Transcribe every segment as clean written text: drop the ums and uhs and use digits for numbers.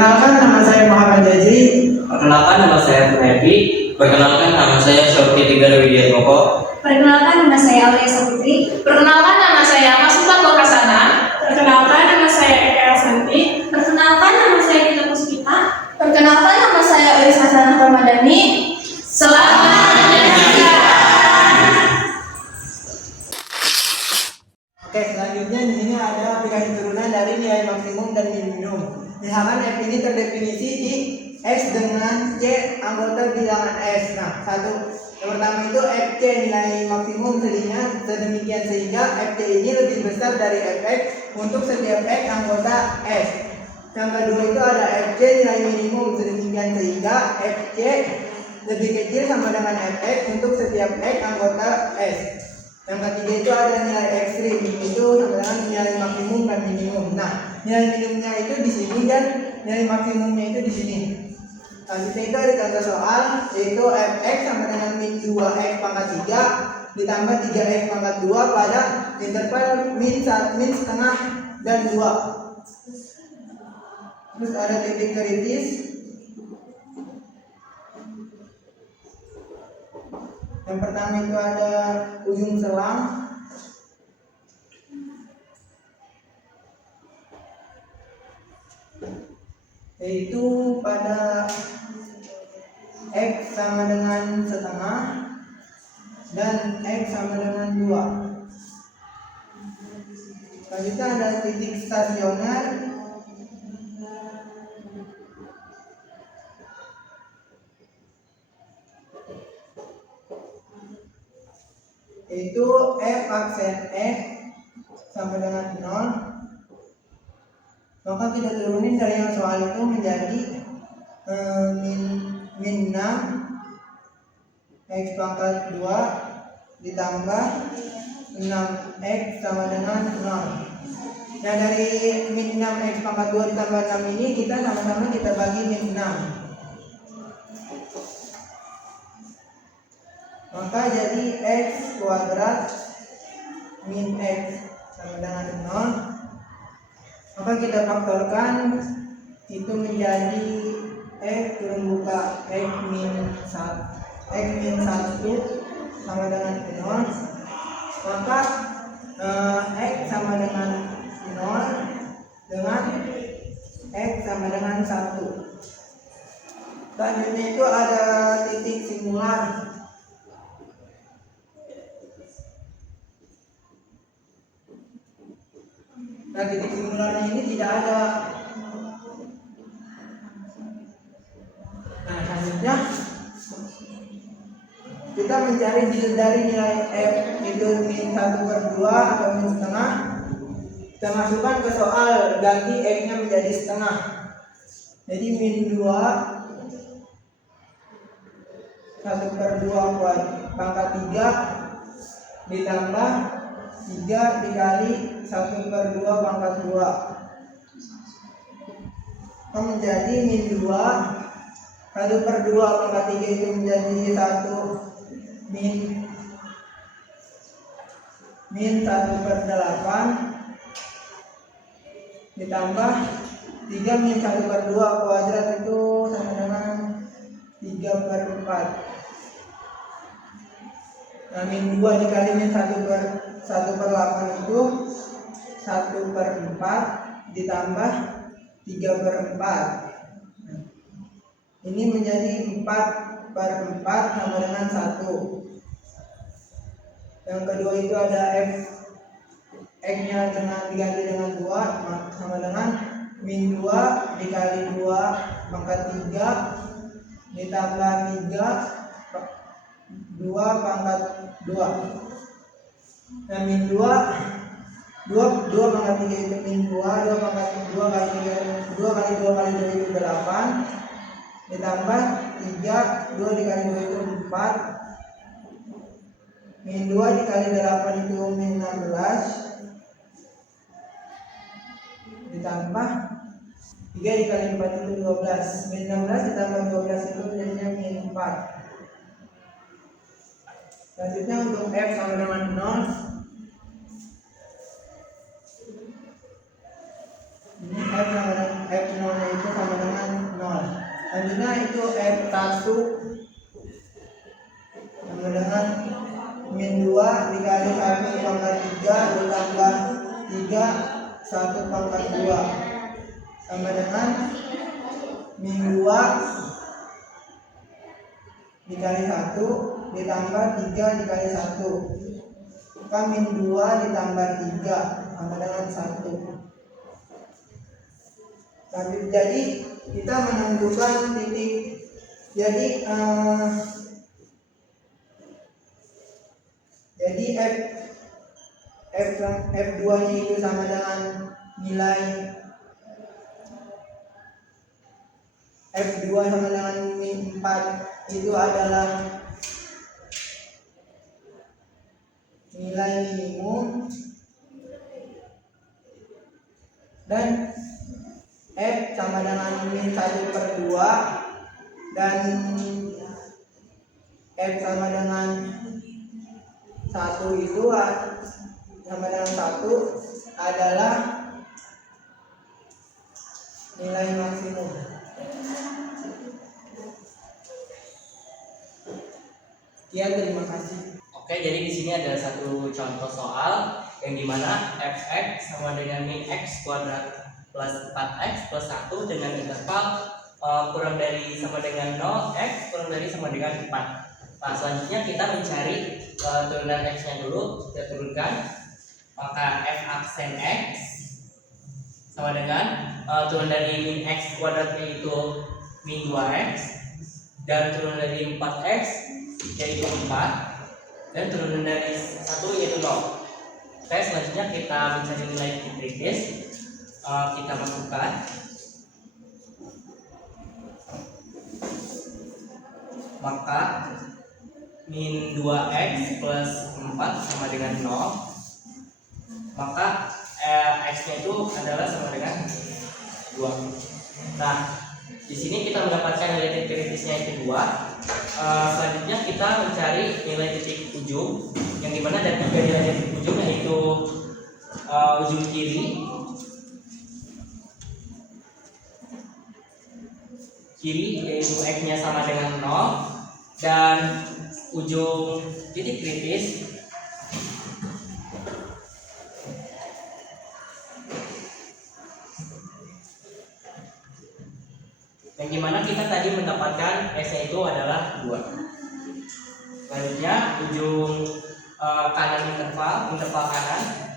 Perkenalkan, nama saya Muhammad Jazri. Perkenalkan, nama saya Funepi. Perkenalkan, nama saya Syafri Tigara Widiatmoko. Perkenalkan, nama saya Aulia Saputri. Perkenalkan, nama saya Masukan Bokasana. Perkenalkan, nama saya Eka Santi. Perkenalkan, nama saya Gita Puspita. Perkenalkan, nama saya Ulis Hasanah Ramadhani. Selamat menyaksikan. Oke, selanjutnya di sini ada aplikasi turunan dari nilai maksimum dan minimum. Misalkan F ini terdefinisi di S dengan C anggota bilangan S. Nah, yang pertama itu FC nilai maksimum sedemikian sehingga FC ini lebih besar dari Fx untuk setiap X anggota S. Yang kedua itu ada FC nilai minimum sedemikian sehingga Fc lebih kecil sama dengan Fx untuk setiap X anggota S. Yang ketiga itu ada nilai ekstrim, itu sama dengan nilai maksimum dan minimum. Nah, nilai minimumnya itu di sini dan nilai maksimumnya itu di sini. Selanjutnya itu ada contoh soal, yaitu Fx sama dengan min 2x pangkat 3 ditambah 3x pangkat 2 pada interval min setengah dan 2. Terus ada titik kritis. Yang pertama itu ada ujung selang, yaitu pada X sama dengan setengah dan X sama dengan 2. Selanjutnya ada titik stasioner, yaitu F aksen X sama dengan 0. Maka kita turunin dari yang soal itu menjadi min 6 X pangkat 2 ditambah 6X sama dengan 0. Nah, dari min 6X pangkat 2 ditambah 6 ini kita sama-sama kita bagi min 6. Maka jadi X kuadrat min X sama dengan 0. Maka kita faktorkan itu menjadi X turun buka X min 1 sama dengan 0. Maka X sama dengan 0 dengan X sama dengan 1. Selanjutnya itu ada titik singular. Nah, titik singularnya ini tidak ada. Nah, selanjutnya kita mencari dari nilai F itu min 1/2 atau min setengah. Kita masukkan ke soal, ganti X nya menjadi setengah. Jadi min 2 1/2 pangkat 3 ditambah 3 dikali 1/2 pangkat 2 menjadi min 2. 1/2 pangkat 3 itu menjadi 1 min 1/8 ditambah 3 min 1/2 kuadrat itu sama dengan 3/4. Nah, min 2 dikali min 1/8 itu 1/4 ditambah 3/4. Ini menjadi 4/4 sama dengan 1. Yang kedua itu ada X nya diganti dengan 2 sama dengan min 2 dikali 2 pangkat 3 ditambah 2 pangkat 2. Nah, min 2 pangkat 3 itu min 2 pangkat 2 kali 2 kali 2 itu 8 ditambah 3 2 dikali 2 itu 4. Min 2 dikali 8 itu min 16 ditambah 3 dikali 4 itu 12. Min 16 ditambah 12 itu jadinya min 4. Selanjutnya untuk F sama dengan 0. Ini F0 nya itu sama dengan Selanjutnya itu F1 sama dengan min 2 dikali 1 pangkat 3 ditambah 3 1 pangkat 2 sama dengan min 2 dikali 1 ditambah 3 dikali 1 maka min 2 ditambah 3 sama dengan 1. Jadi kita menentukan titik. Jadi F2 nya itu sama dengan nilai F2 sama dengan min 4 itu adalah nilai minimum, dan F sama dengan min 1/2 dan F sama dengan 1 itu sama dengan 1 adalah nilai maksimum. Sekian, terima kasih. Oke, jadi di sini ada satu contoh soal yang dimana fx sama dengan min x kuadrat plus 4x plus 1 dengan interval kurang dari sama dengan 0, x kurang dari sama dengan 4. Nah, selanjutnya kita mencari turunan x nya dulu. Kita turunkan, maka f aksen x sama dengan turun dari min x kuadrat yaitu min 2x, dan turun dari 4x yaitu 4, dan turunan dari 1 yaitu 0. Oke, selanjutnya kita mencari nilai titik kritis. Kita masukkan, maka min 2x plus 4 sama dengan 0, maka x nya itu adalah sama dengan 2. Nah, di sini kita mendapatkan nilai titik kritisnya itu 2. Selanjutnya kita mencari nilai titik ujung, yang dimana ada 3 nilai titik ujung, yaitu ujung kiri yaitu x nya sama dengan 0, dan ujung titik kritis yang dimana kita tadi mendapatkan x nya itu adalah 2. Selanjutnya ujung kanan interval kanan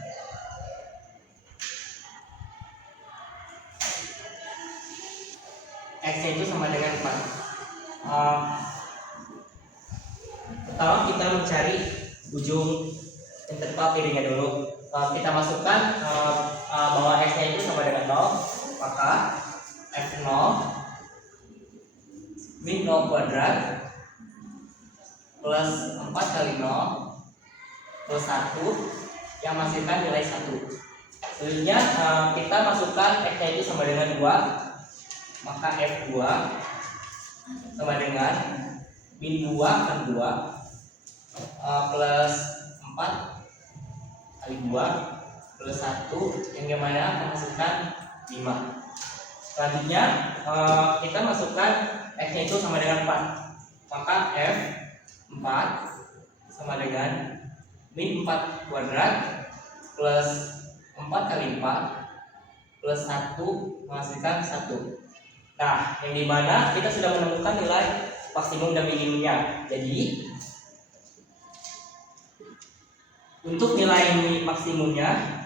x nya itu sama dengan 4. Pertama kita mencari ujung interval kirinya dulu. Kita masukkan bahwa x nya itu sama dengan 0, maka f0 min 0 kuadrat plus 4 kali 0 plus 1 yang menghasilkan nilai 1. Selanjutnya kita masukkan x nya itu sama dengan 2, maka f2 sama dengan min 2 kan 2 plus 4 kali 2 plus 1 yang dimana menghasilkan 5. Selanjutnya kita masukkan x nya itu sama dengan 4, maka f 4 sama dengan min 4 kuadrat plus 4 kali 4 plus 1 menghasilkan 1. Nah, yang dimana kita sudah menemukan nilai maksimum dan minimumnya. Jadi untuk nilai maksimumnya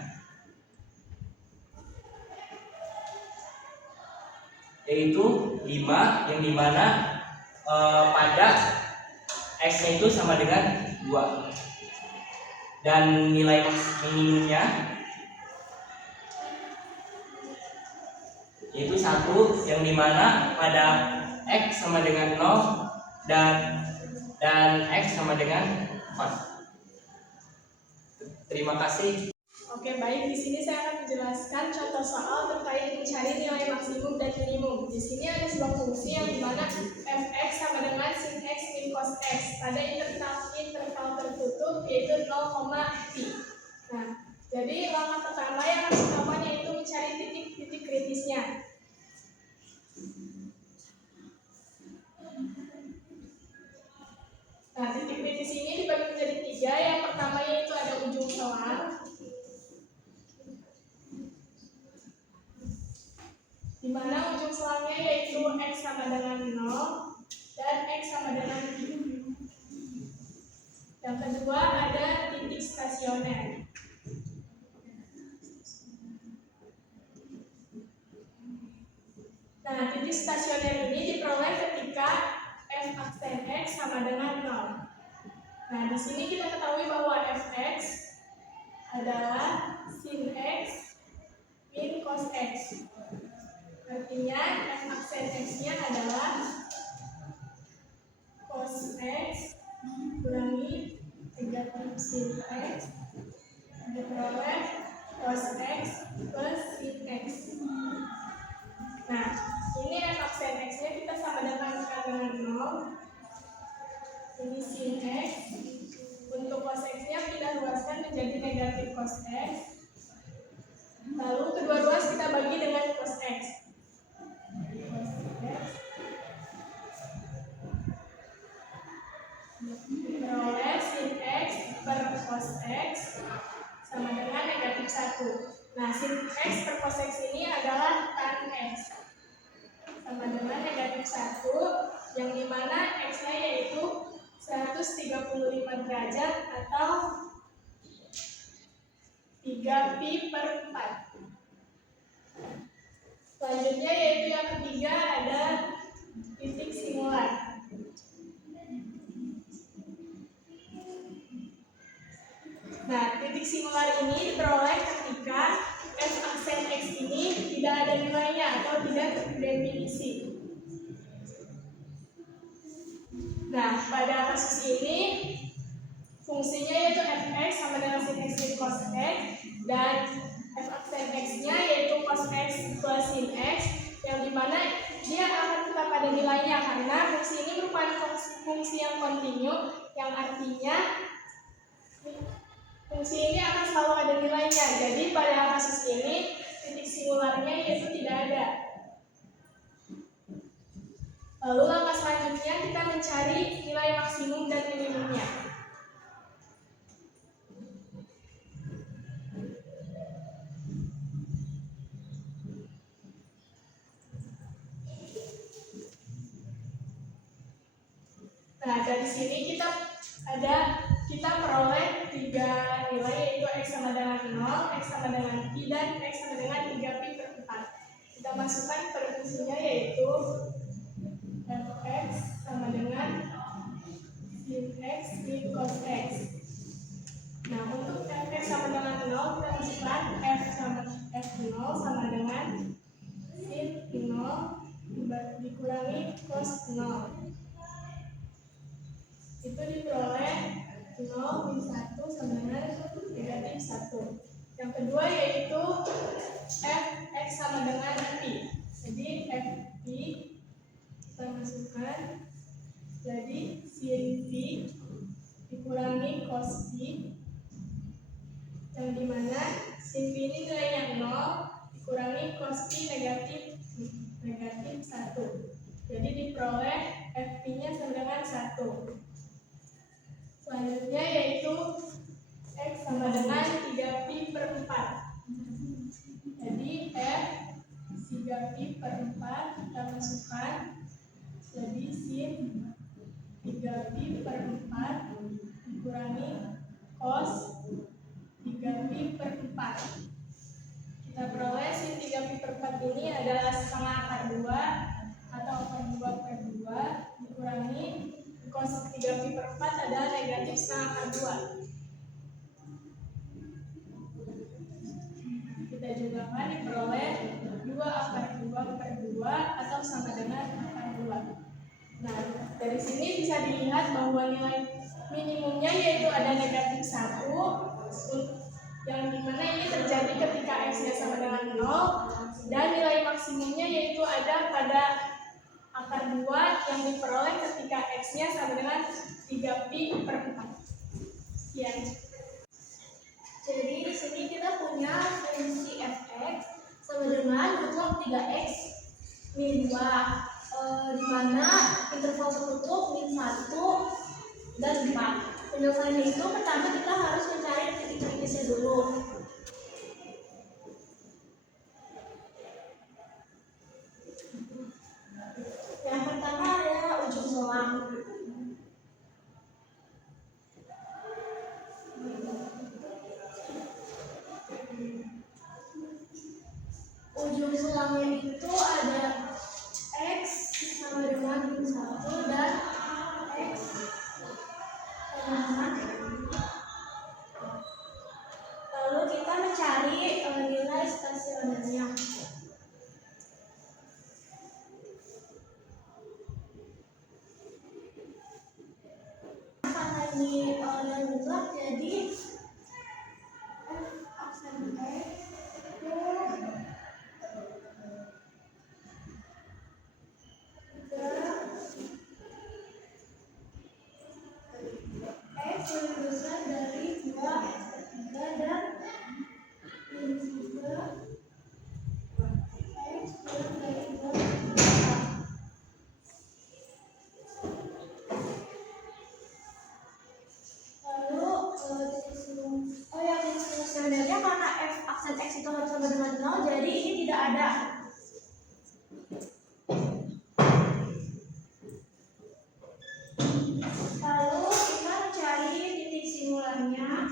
yaitu 5, yang dimana pada x nya itu sama dengan 2, dan nilai minimumnya yaitu 1, yang dimana pada x sama dengan 0 dan x sama dengan 4. Terima kasih. Oke, baik. Di sini saya akan menjelaskan contoh soal terkait mencari nilai maksimum dan minimum. Di sini ada sebuah fungsi yang dimana fx sama dengan sin x min cos x pada interval tertutup yaitu 0, pi. Nah, jadi langkah pertama yang harus dilakukan yaitu mencari titik kritisnya. ketiga. Yang pertama yaitu ada ujung selang, di mana ujung selangnya yaitu X sama dengan 0 dan X sama dengan Q. Yang kedua ada titik stasioner. Nah, titik stasioner ini diperoleh ketika f aksen X sama dengan 0. Nah, di sini kita ketahui bahwa fx adalah sin X min cos X. Artinya f aksen X-nya adalah cos X kurangi negatif sin X diperoleh cos X plus sin X. Nah, ini f aksen X-nya kita sama dengan 0. Ini sin X. Untuk cos X-nya kita luaskan menjadi negatif cos X. Lalu kedua ruas kita bagi dengan cos X. Diperoleh sin X per cos X sama dengan negatif 1. Nah, sin X per cos X ini adalah tan X sama dengan negatif 1, yang dimana X-nya yaitu 135 derajat atau 3pi per 4. Selanjutnya yaitu yang ketiga ada titik singular. Nah, titik singular ini diperoleh ketika f aksen X ini tidak ada nilainya atau tidak terdefinisi. Nah, pada kasus ini fungsinya yaitu fx sama dengan sin X min cos X, dan f aksen X-nya yaitu cos X plus sin X, yang dimana dia akan tetap pada nilainya karena fungsi ini merupakan fungsi yang kontinu, yang artinya fungsi ini akan selalu ada nilainya. Jadi pada kasus ini titik singularnya yaitu tidak ada. Lalu langkah selanjutnya kita mencari nilai maksimum dan minimumnya. Nah, dari sini kita peroleh 3 nilai yaitu X sama dengan 0, X sama dengan Pi, dan X sama dengan 3pi per 4. Kita masukkan pada fungsinya yaitu fx sama dengan sin X min cos X. Nah, untuk fx sama dengan 0 kita masukkan f0 sama dengan sin 0 dikurangi cos 0. Itu diperoleh 0 min 1 sama dengan negatif 1. Yang kedua yaitu fx sama dengan pi. Jadi fpi kita masukkan jadi sin pi dikurangi cos pi, yang dimana sin pi ini nilainya 0 dikurangi cos pi negatif 1. Jadi diperoleh fp-nya sama dengan 1. Selanjutnya yaitu X sama dengan 3pi per 4. Jadi F 3pi per 4 kita masukkan jadi sin 3pi per 4 dikurangi cos 3pi per 4. Kita peroleh sin 3pi per 4 ini adalah setengah akar 2 atau akar 2 per 2 dikurangi cos 3pi per 4 adalah negatif setengah akar 2. Kita juga kan diperoleh 2 akar 2 per 2 atau sama dengan akar 2. Nah, dari sini bisa dilihat bahwa nilai minimumnya yaitu ada negatif 1, yang dimana ini terjadi ketika X-nya sama dengan 0, dan nilai maksimumnya yaitu ada pada akar 2 yang diperoleh ketika X-nya sama dengan 3pi per 4. Sekian. Jadi di sini kita punya fungsi fx sama dengan mutlak 3x min 2, di mana interval tertutup min 1 dan 4. Penyelesaiannya itu pertama kita harus mencari titik kritisnya dulu. Yang pertama adalah ujung selang. Ujung selangnya itu ada X sama dengan 1 dan X sama dengan. Lalu kita mencari nilai stasionernya. Karena ini yang mutlak, jadi F aksen X itu X lebih besar dari 2 dan lebih juga X kurang dari 2. Lalu titik sebenarnya karena F aksen X itu harus sama dengan 0, jadi ini tidak ada. Lalu kita mencari titik simulannya.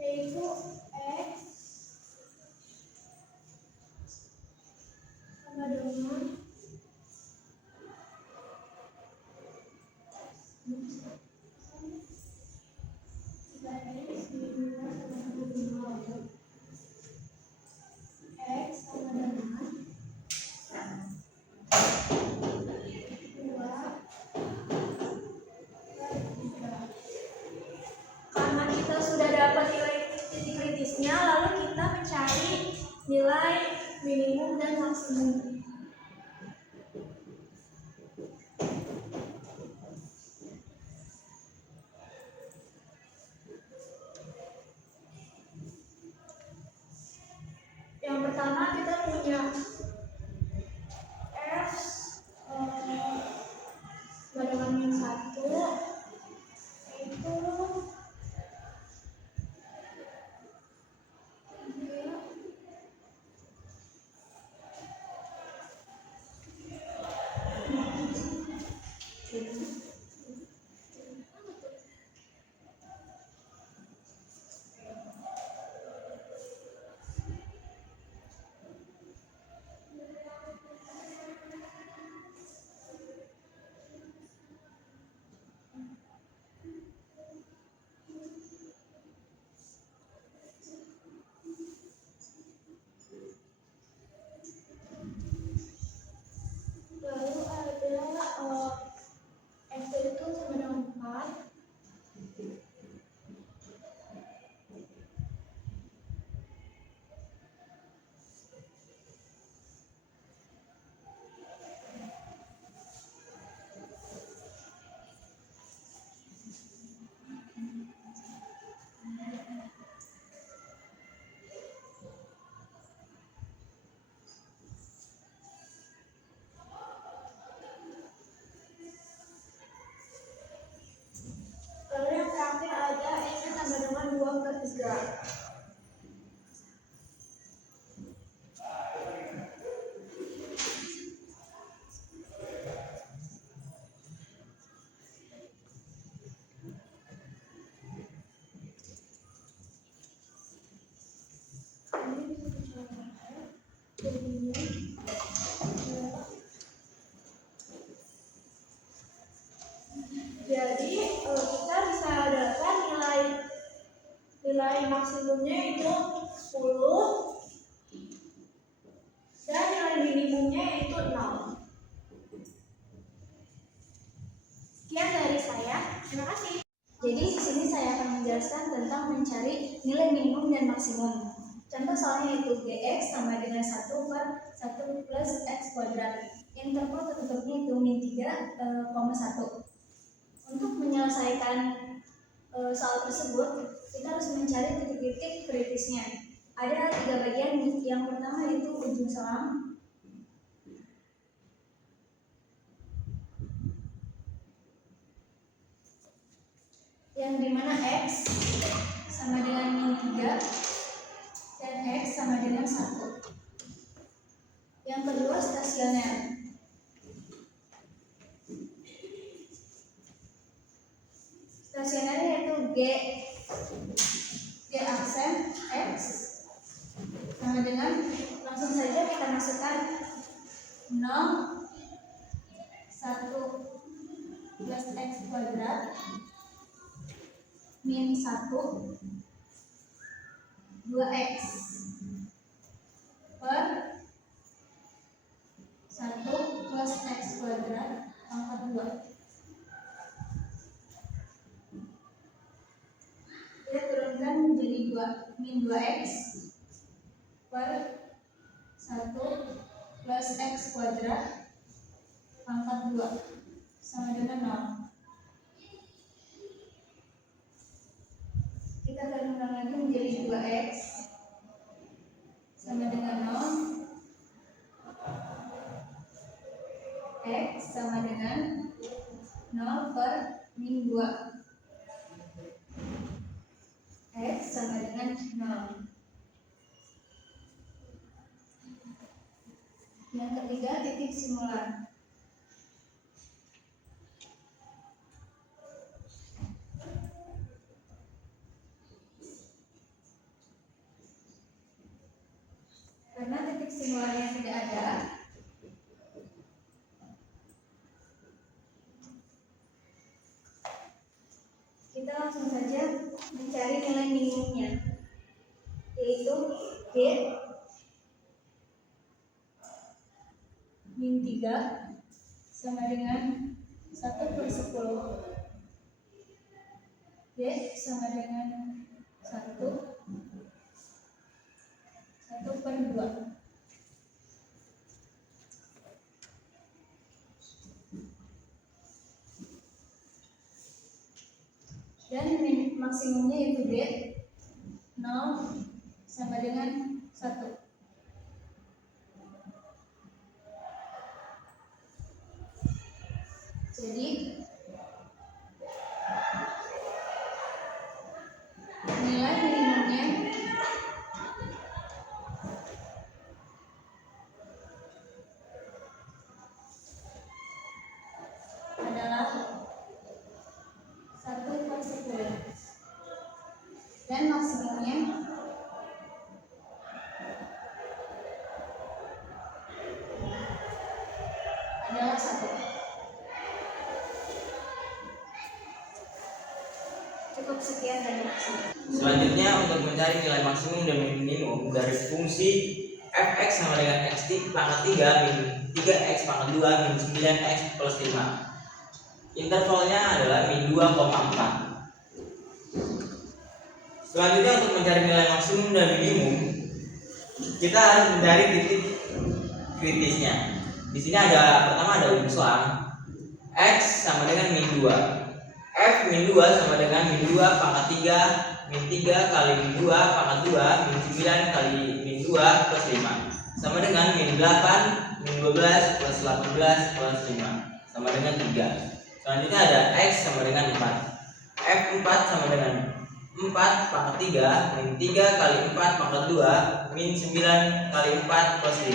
Yaitu X sama dengan X sama dengan 2. Karena kita sudah dapat nilai titik kritisnya, lalu kita mencari nilai minimum dan maksimum. Yang pertama kita punya F sama dengan min 1 itu 3. Lalu ada X itu sama dengan 4. Lalu yang terakhir ada X sama dengan 2/3. Jadi kita bisa dapat nilai maksimumnya itu 10 dan nilai minimumnya itu 0. Sekian dari saya. Terima kasih. Jadi di sini saya akan menjelaskan tentang mencari nilai minimum dan maksimum. Contoh soalnya itu Gx sama dengan 1/1 plus X kuadrat. Interval tertutupnya itu min 3,1. Untuk menyelesaikan soal tersebut, kita harus mencari titik-titik kritisnya. Ada 3 bagian yang Yang pertama yaitu ujung selang. Yang dimana X sama dengan min 3 dan X sama dengan 1. Yang kedua stasioner. Stasioner yaitu G aksen X sama dengan, langsung saja kita masukkan 0 1 plus X kuadrat min 1 2x per 1 plus x kuadrat pangkat 2. Kita turunkan menjadi 2 min 2x per 1 plus x kuadrat pangkat 2 sama dengan 0. Kita turunkan lagi menjadi 2x sama dengan 0, x sama dengan 0 per min 2, x sama dengan 0. Yang ketiga titik simulan. Karena titik simulannya tidak ada, kita langsung saja mencari nilai minimumnya, yaitu G min 3 sama dengan 1 per 10. G sama dengan 1 per 2. Dan maksimumnya yaitu D 0 sama dengan 1. Jadi nilai minimumnya adalah 1 per 10 dan maksimumnya adalah 1. Cukup sekian dari saya. Selanjutnya untuk mencari nilai maksimum dan minimum dari fungsi fx sama dengan x pangkat 3 min 3x pangkat 2 min 9x plus 5. Intervalnya adalah min 2,4. Selanjutnya untuk mencari nilai maksimum dan minimum, kita harus mencari titik kritisnya. Di sini pertama ada ujung selang x sama dengan min 2. F min 2 sama dengan min 2 pangkat 3 min 3 kali min 2 pangkat 2 min 9 kali min 2 plus 5 sama dengan min 8 min 12 plus 18 plus 5 sama dengan 3. Selanjutnya ada X sama dengan 4. F4 sama dengan 4 pangkat 3 min 3 kali 4 pangkat 2 min 9 kali 4 plus 5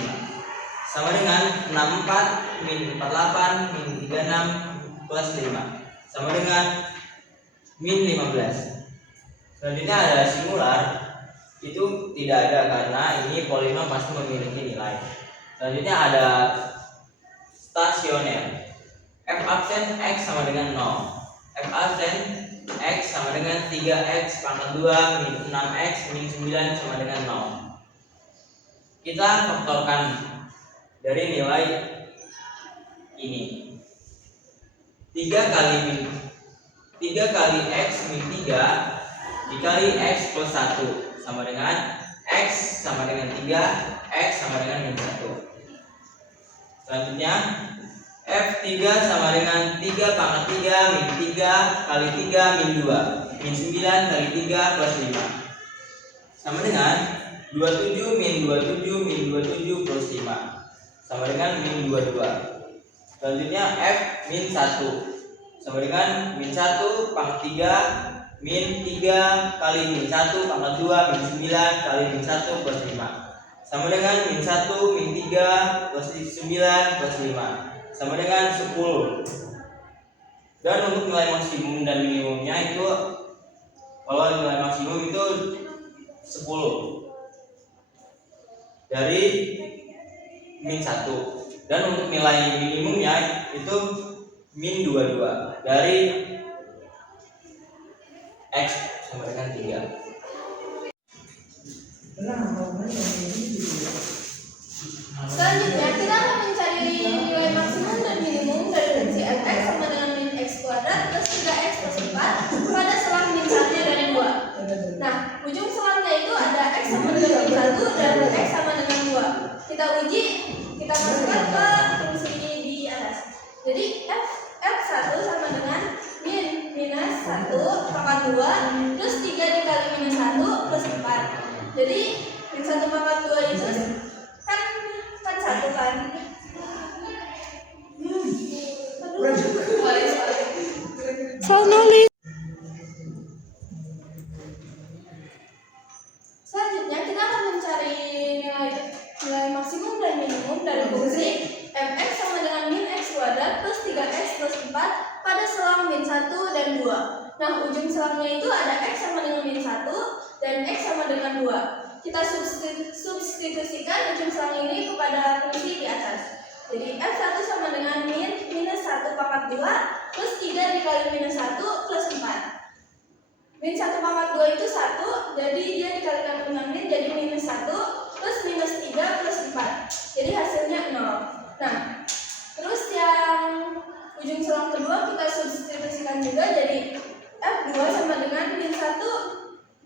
sama dengan 64 min 48 min 36 plus 5 sama dengan min 15. Selanjutnya ada singular, itu tidak ada karena ini polinom pasti memiliki nilai. Selanjutnya ada stasioner. F absen X sama dengan 0. F absen X sama dengan 3X pangkat 2 min 6X min 9 sama dengan 0. Kita faktorkan dari nilai ini. 3 kali X min 3 dikali X plus 1 sama dengan X sama dengan 3, X sama dengan min 1. Selanjutnya F3 sama dengan 3 pangkat 3 min 3 kali 3 min 2 min 9 kali 3 plus 5 sama dengan 27 min 27 min 27 plus 5 sama dengan min 22. Selanjutnya F min 1 sama dengan min 1 pangkat 3 min 3 kali min 1 pangkat 2 min 9 kali min 1 plus 5 sama dengan min 1 min 3 plus 9 plus 5 sama dengan 10. Dan untuk nilai maksimum dan minimumnya itu, kalau nilai maksimum itu 10 dari min 1, dan untuk nilai minimumnya itu min 22 dari X sama dengan 3. Selanjutnya kita akan mencari nilai maksimum dan minimum dari fungsi fx sama dengan min x kuadrat plus 3x plus 4 pada selang min 1 dan 2. Nah, ujung selangnya itu ada x sama dengan min 1 dan x sama dengan 2. Kita uji, kita masukkan ke fungsi di atas. Jadi f1 sama dengan min minus 1 pangkat 2 plus 3 dikali minus 1 plus 4. Jadi min 1 pangkat 2 itu kan 1 kan. Selanjutnya kita akan mencari nilai maksimum dan minimum dari fungsi fx sama dengan min x kuadrat plus 3x plus 4 pada selang min 1 dan 2. Nah, ujung selangnya itu ada x sama dengan min 1 dan x sama dengan 2. Kita substitusikan ujung selang ini kepada fungsi di atas. Jadi f1 sama dengan min minus 1 pangkat 2 plus 3 dikali minus 1 plus 4. Min 1 pangkat 2 itu 1, jadi dia dikalikan dengan min jadi minus 1 plus minus 3 plus 4. Jadi hasilnya 0. Nah, terus yang ujung selang kedua kita substitusikan juga, jadi f2 sama dengan min 1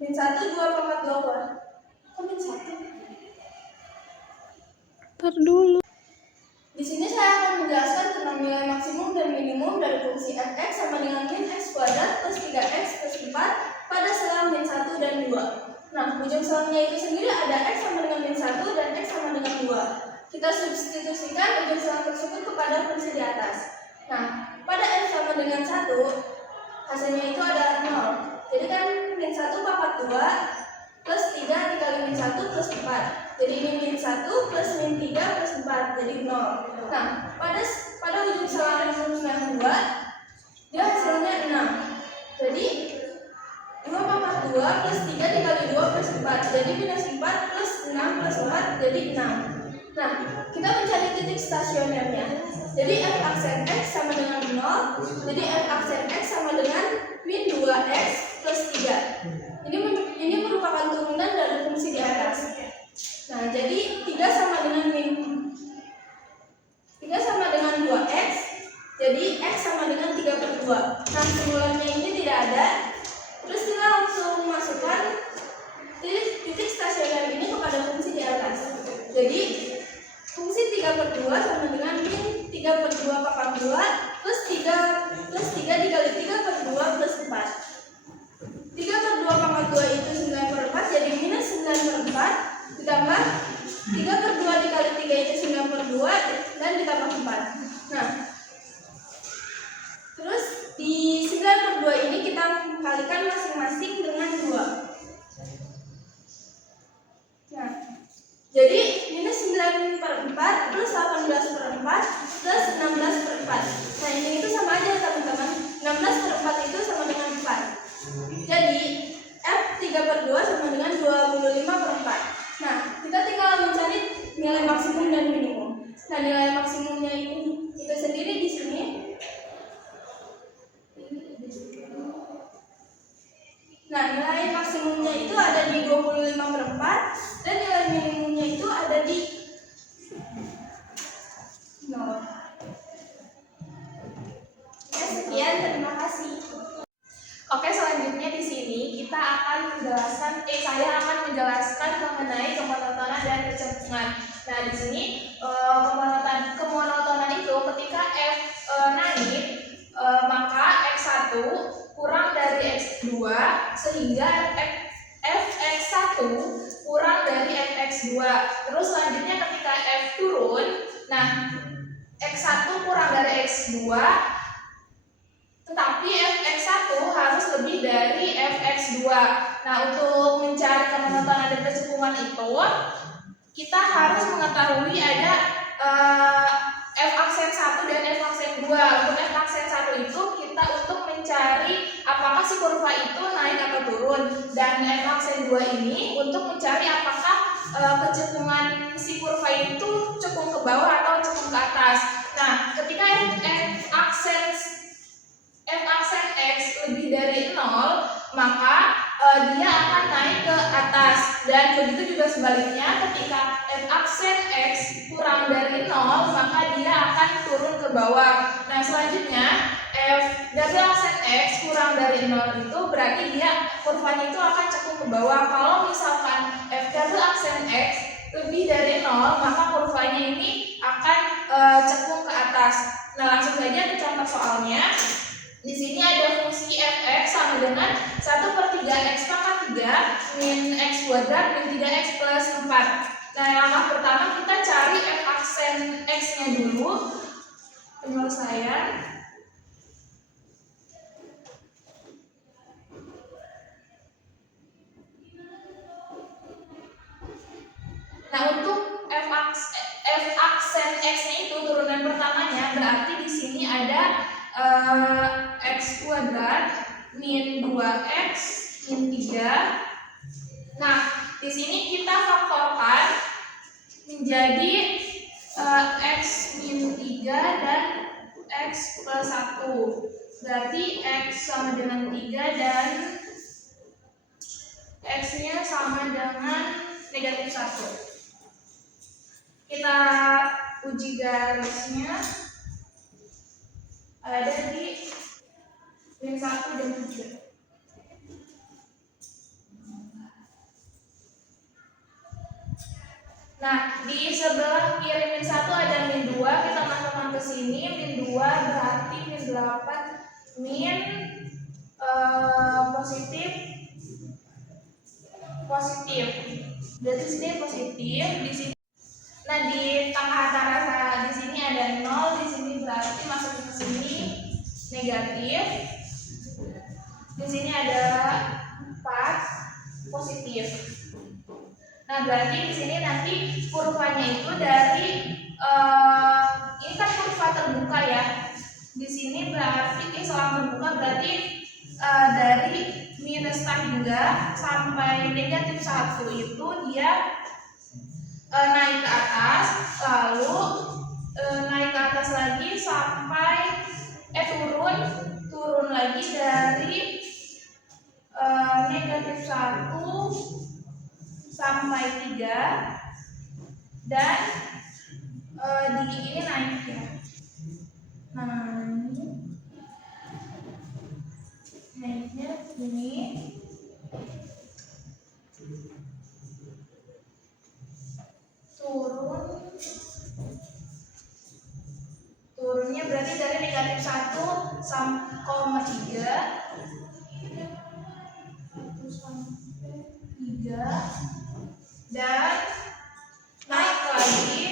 2 pangkat 2 kuadrat. Kok min 1? Di sini saya akan menjelaskan tentang nilai maksimum dan minimum dari fungsi fx sama dengan min x kuadrat plus 3x plus 4 pada selang min 1 dan 2. Nah, ujung selangnya itu sendiri ada x sama dengan min 1 dan x sama dengan 2. Kita substitusikan ujung selang tersebut kepada fungsi di atas. Nah, pada x sama dengan 1, hasilnya itu ada 0. Jadi kan min 1 pangkat 2 plus 3 dikali min 1 plus 4. Jadi ini min 1 plus min 3 plus 4, jadi 0. Nah, pada ujung selang yang 2, dia hasilnya 6. Jadi 2 pangkat 2 plus 3 dikali 2 plus 4, jadi minus 4 plus 6 plus 4, jadi 6. Nah, kita mencari titik stasionernya. Jadi f aksen x sama dengan 0, jadi f aksen x sama dengan min 2x plus 3. Ini merupakan turunan dari fungsi di atas. Nah, jadi 3 sama dengan 2x, jadi x sama dengan 3/2. Nah, simulannya ini tidak ada. Terus kita langsung masukkan titik stasioner ini kepada fungsi di atas. Jadi fungsi 3/2 sama dengan min 3/2 pangkat 2 plus 3 dikali 3/2 plus 4. 3/2 pangkat 2 itu 9/4, jadi minus 9/4 ditambah 3/2 dikali 3 itu 9/2 dan ditambah 4. Nah, terus di 9/2 ini kita kalikan masing-masing dengan 2. Nah, jadi minus 9/4 plus 18/4 plus 16/4. Nah, ini itu sama aja teman-teman. 16/4 itu sama dengan 4. Jadi f 3/2 sama dengan 25/4. Nah, kita tinggal mencari nilai maksimum dan minimum. Nah, nilai maksimumnya itu sendiri di sini. Nah, nilai maksimumnya itu ada di 25/4 dan nilai minimumnya itu ada di 0. Ya, sekian, terima kasih. Oke, selanjutnya di sini kita akan saya akan menjelaskan mengenai kemonotonan dan kecenderungan. Nah, di sini kemonotonan itu ketika f naik, maka x1 kurang dari x2 sehingga fx1 kurang dari X2. Terus selanjutnya ketika F turun, nah X1 kurang dari X2, tetapi Fx1 harus lebih dari Fx2. Nah, untuk mencari kemonotonan dan kecekungan itu, kita harus mengetahui ada F aksen 1 dan F aksen 2. Untuk F aksen 1 itu kita untuk mencari apakah si kurva itu naik atau turun, dan F aksen 2 ini untuk mencari apakah kecekungan si kurva itu cekung ke bawah atau cekung ke atas. Nah, ketika F aksen X lebih dari 0, maka dia akan naik ke atas, dan begitu juga sebaliknya ketika F aksen X kurang dari 0, maka dia akan turun ke bawah. Nah, selanjutnya F double aksen X kurang dari 0 itu berarti dia kurvanya itu akan cekung ke bawah. Kalau misalkan F double aksen X lebih dari 0, maka kurvanya ini akan cekung ke atas. Nah, langsung saja ke contoh soalnya. Di sini ada fungsi fx sama dengan 1/3 x pangkat 3 min x kuadrat min 3x plus 4. Nah, langkah pertama kita cari f aksen x-nya dulu. Penyelesaian. Nah, untuk f aksen x-nya itu turunan pertamanya berarti di sini ada x kuadrat min 2x min 3. Nah, di sini kita faktorkan menjadi x min 3 dan x plus 1. Berarti x sama dengan 3 dan x-nya sama dengan negatif 1. Kita uji garisnya. Ada di min 1 dan 3. Nah, di sebelah kiri min 1 ada min 2, kita masukkan ke sini. Min 2 berarti min 8 min positif. Berarti sini positif, di sini. Nah, di tengah antara di sini ada 0, di sini berarti masuk ke sini negatif. Di sini ada 4 positif. Nah, berarti di sini nanti kurvanya itu dari ini kan kurva terbuka ya. Di sini berarti ini selang terbuka berarti dari minus hingga sampai negatif 1 itu dia naik ke atas, lalu naik ke atas lagi sampai turun lagi dari negatif 1 sampai 3, dan di ini naik ya. Nah, ini naiknya ini. Turunnya berarti dari negatif 1 sampai 3 dan naik lagi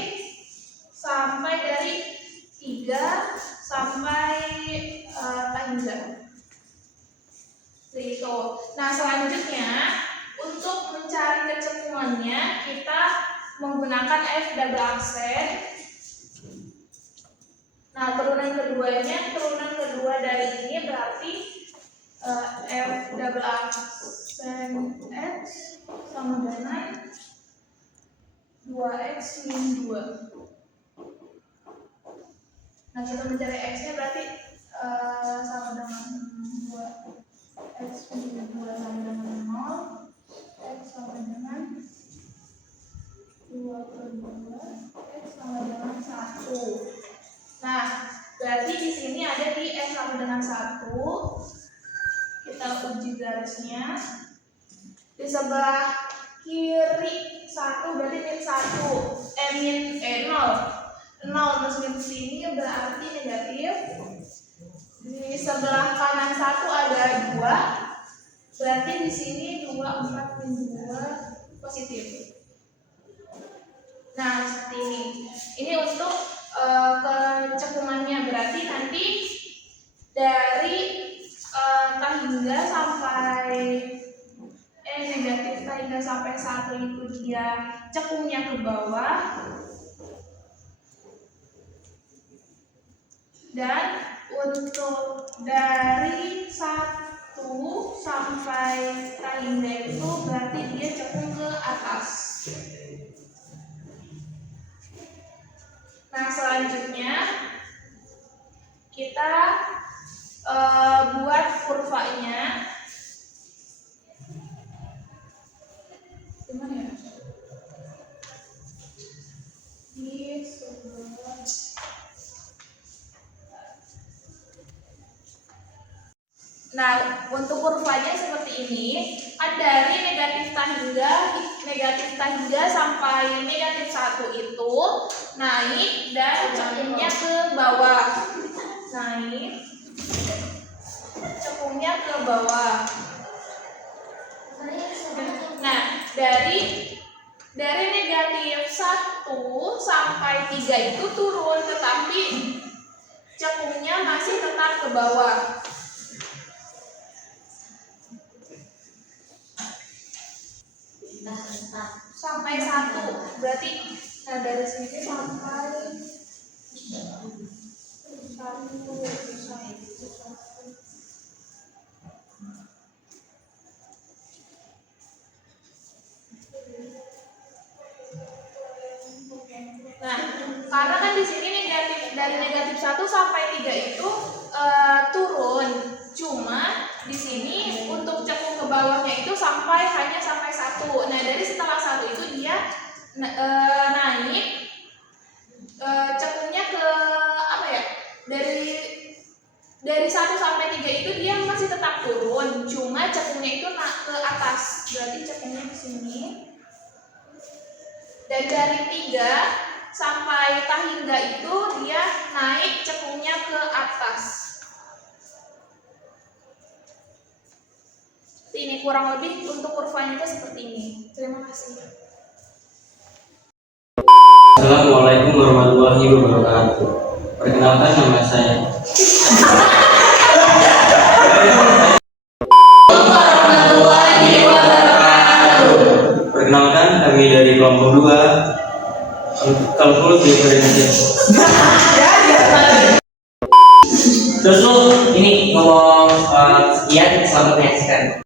sampai dari 3 sampai panjang. Itu. Nah, selanjutnya untuk mencari kecekungannya kita menggunakan F double aksen. Nah, turunan kedua dari ini berarti F double aksen X sama dengan 2x min 2. Nah, kita mencari x-nya berarti sama dengan 2x min 2 sama dengan 0, x sama dengan 2/2, x sama dengan 1. Nah, berarti di sini ada di x sama dengan 1. Kita uji garisnya. Di sebelah kiri 1 berarti min 0 plus min sini berarti negatif. Di sebelah kanan 1 ada 2, berarti di sini 2 4 min 2 positif. Nah, seperti ini. Ini untuk kecekungannya, berarti nanti dari tahingga sampai negatif tahingga sampai 1 itu dia cekungnya ke bawah, dan untuk dari 1 sampai tahingga itu berarti dia cekung ke atas. Nah, selanjutnya kita buat kurvanya. Gimana ya? Di sebelah. Nah, untuk kurvanya seperti ini. Dari negatif tahingga sampai negatif 1 itu naik dan cekungnya ke bawah. Naik, cekungnya ke bawah. Nah, dari negatif 1 sampai 3 itu turun, tetapi cekungnya masih tetap ke bawah. Sampai 1 berarti, nah dari sini sampai 1. Nah, karena kan di sini dari negatif 1 sampai 3 itu turun. Cuma di sini untuk cekung ke bawahnya itu hanya sampai 1. Nah, dari setelah 1 itu dia naik, cekungnya ke apa ya? Dari 1 sampai 3 itu dia masih tetap turun, cuma cekungnya itu ke atas. Berarti cekungnya ke sini. Dan dari 3 sampai tahingga itu dia naik, cekungnya ke atas. Ini kurang lebih untuk kurvanya itu seperti ini. Terima kasih. Assalamualaikum warahmatullahi wabarakatuh. Perkenalkan, nama saya. Perkenalkan, kami dari kelompok 2 kalkulus Indonesia. Terus lu ini ngomong sekian, selamat menyaksikan.